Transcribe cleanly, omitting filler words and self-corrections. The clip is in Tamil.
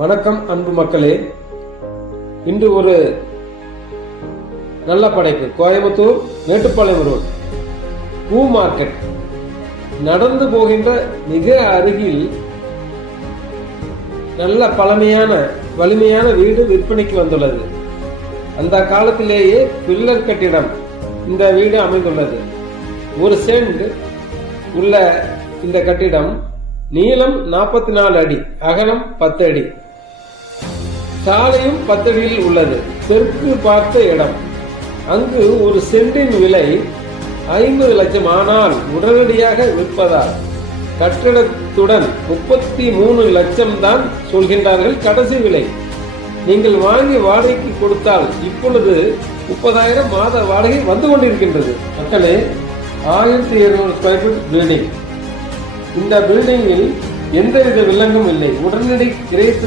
வணக்கம் அன்பு மக்களே. இன்று ஒரு நல்ல படைப்பு. கோயம்புத்தூர் மேட்டுப்பாளையம் ரோட் பூ மார்க்கெட் நடந்து போகின்ற மிக அருகில் நல்ல பழமையான வலிமையான வீடு விற்பனைக்கு வந்துள்ளது. அந்த காலத்திலேயே பில்லர் கட்டிடம் இந்த வீடு அமைந்துள்ளது. ஒரு சென்ட் உள்ள இந்த கட்டிடம் நீளம் 44 அடி, அகலம் 10 அடி, சாலையும் 10 அடியில் உள்ளது. தெற்கு பார்த்த இடம். அங்கு ஒரு சென்டின் விலை 50 லட்சம். ஆனால் உடனடியாக விற்பதால் கட்டடத்துடன் 33 லட்சம் தான் சொல்கின்றார்கள் கடைசி விலை. நீங்கள் வாங்கி வாடகைக்கு கொடுத்தால் இப்பொழுது 30,000 மாத வாடகை வந்து கொண்டிருக்கின்றது. மக்களே, 1200 ஸ்கொயர் ஃபீட் பில்டிங். இந்த பில்டிங்கில் எந்தவித வில்லங்கும் இல்லை. உடனடி கிரயத்து